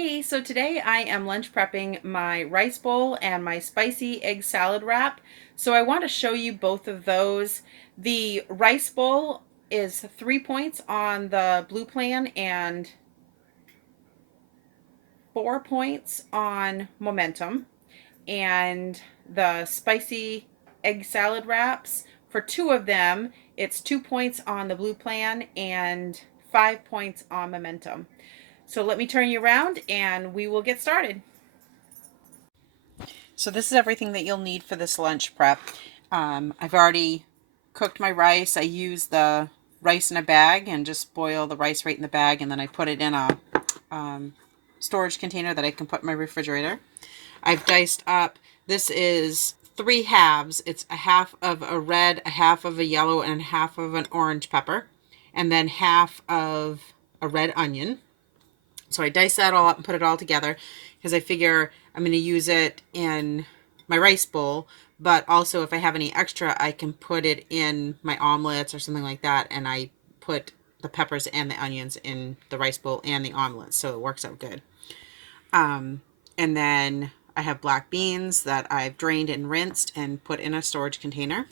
Hey, so today I am lunch prepping my rice bowl and my spicy egg salad wrap. So I want to show you both of those. The rice bowl is 3 points on the blue plan and 4 points on momentum. And the spicy egg salad wraps, for two of them, it's 2 points on the blue plan and 5 points on momentum. So let me turn you around and we will get started. So this is everything that you'll need for this lunch prep. I've already cooked my rice. I use the rice in a bag and just boil the rice right in the bag, and then I put it in a storage container that I can put in my refrigerator. I've diced up, this is 3 halves. It's a half of a red, a half of a yellow, and half of an orange pepper, and then half of a red onion. So I dice that all up and put it all together because I figure I'm going to use it in my rice bowl, but also if I have any extra, I can put it in my omelets or something like that, and I put the peppers and the onions in the rice bowl and the omelets, so it works out good. And then I have black beans that I've drained and rinsed and put in a storage container.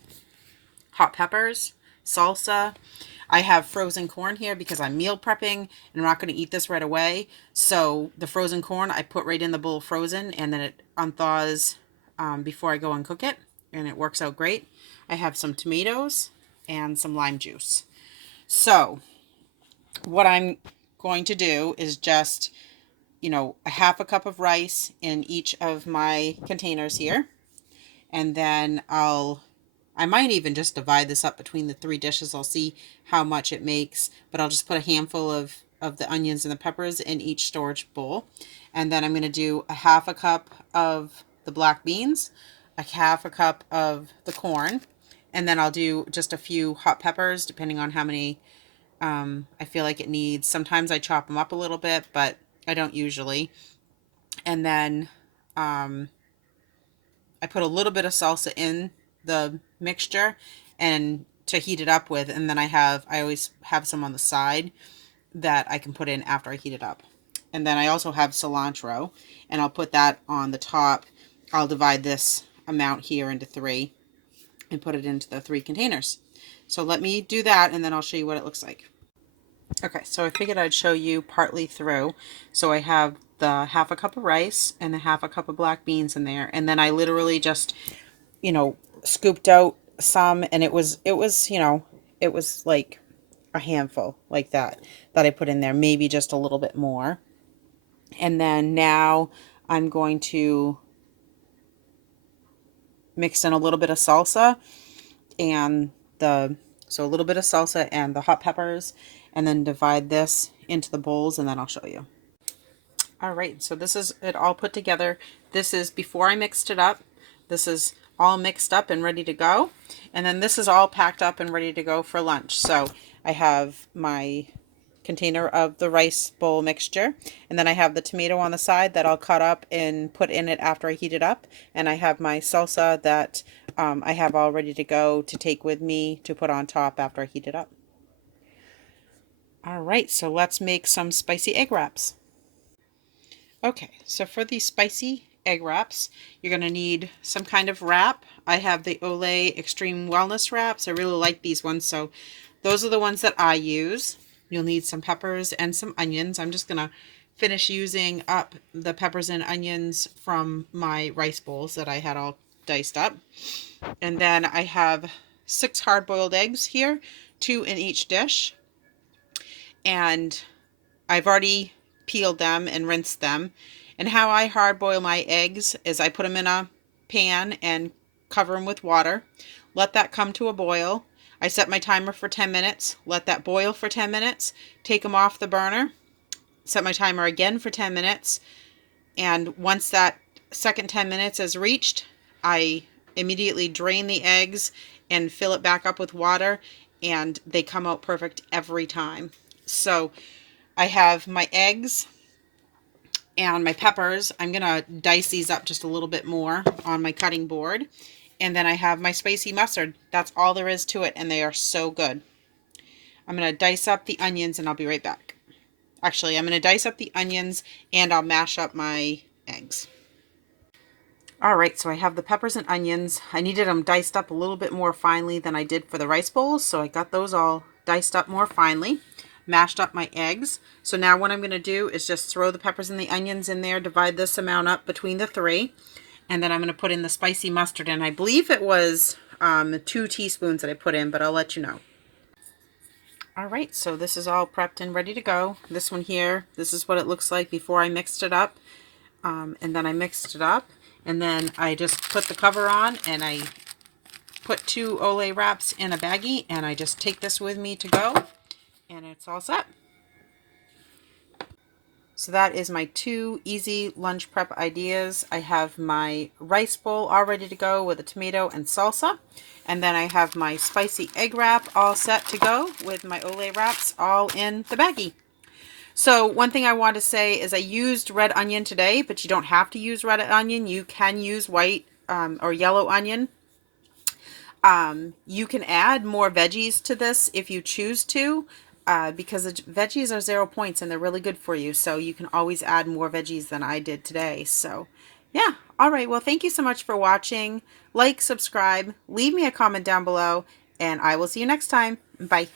Hot peppers, salsa. I have frozen corn here because I'm meal prepping and I'm not going to eat this right away. So the frozen corn I put right in the bowl frozen, and then it unthaws before I go and cook it, and it works out great. I have some tomatoes and some lime juice. So what I'm going to do is just, a half a cup of rice in each of my containers here. And then I might even just divide this up between the 3 dishes. I'll see how much it makes, but I'll just put a handful of the onions and the peppers in each storage bowl. And then I'm going to do a half a cup of the black beans, a half a cup of the corn, and then I'll do just a few hot peppers depending on how many I feel like it needs. Sometimes I chop them up a little bit, but I don't usually. And then I put a little bit of salsa in the mixture and to heat it up with, and then I always have some on the side that I can put in after I heat it up. And then I also have cilantro, and I'll put that on the top. I'll divide this amount here into 3 and put it into the 3 containers. So let me do that, and then I'll show you what it looks like. Okay, so I figured I'd show you partly through. So I have the half a cup of rice and the half a cup of black beans in there, and then I literally just, scooped out some, and it was like a handful like that I put in there, maybe just a little bit more. And then now I'm going to mix in a little bit of salsa and so a little bit of salsa and the hot peppers, and then divide this into the bowls, and then I'll show you. All right, so this is it all put together. This is before I mixed it up. This is all mixed up and ready to go. And then this is all packed up and ready to go for lunch. So I have my container of the rice bowl mixture, and then I have the tomato on the side that I'll cut up and put in it after I heat it up, and I have my salsa that I have all ready to go to take with me to put on top after I heat it up. All right, so let's make some spicy egg wraps. Okay, so for these spicy egg wraps, you're going to need some kind of wrap. I have the Olay Extreme Wellness wraps. I really like these ones, so those are the ones that I use. You'll need some peppers and some onions. I'm just going to finish using up the peppers and onions from my rice bowls that I had all diced up. And then I have 6 hard-boiled eggs here, 2 in each dish. And I've already peeled them and rinsed them. And how I hard boil my eggs is I put them in a pan and cover them with water. Let that come to a boil. I set my timer for 10 minutes. Let that boil for 10 minutes. Take them off the burner. Set my timer again for 10 minutes. And once that second 10 minutes is reached, I immediately drain the eggs and fill it back up with water, and they come out perfect every time. So I have my eggs and my peppers. I'm going to dice these up just a little bit more on my cutting board. And then I have my spicy mustard. That's all there is to it, and they are so good. I'm going to dice up the onions, and I'll be right back. Actually, I'm going to dice up the onions and I'll mash up my eggs. All right, so I have the peppers and onions. I needed them diced up a little bit more finely than I did for the rice bowls, so I got those all diced up more finely. Mashed up my eggs. So now what I'm going to do is just throw the peppers and the onions in there, divide this amount up between the three, and then I'm going to put in the spicy mustard, and I believe it was 2 teaspoons that I put in, but I'll let you know. All right, so this is all prepped and ready to go. This one here, this is what it looks like before I mixed it up. And then I mixed it up, and then I just put the cover on, and I put 2 Olay wraps in a baggie, and I just take this with me to go, and it's all set. So that is my 2 easy lunch prep ideas. I have my rice bowl all ready to go with a tomato and salsa. And then I have my spicy egg wrap all set to go with my Olay wraps all in the baggie. So one thing I want to say is I used red onion today, but you don't have to use red onion. You can use white or yellow onion. You can add more veggies to this if you choose to, because the veggies are 0 points and they're really good for you. So you can always add more veggies than I did today. So yeah. All right. Well, thank you so much for watching. Like, subscribe, leave me a comment down below, and I will see you next time. Bye.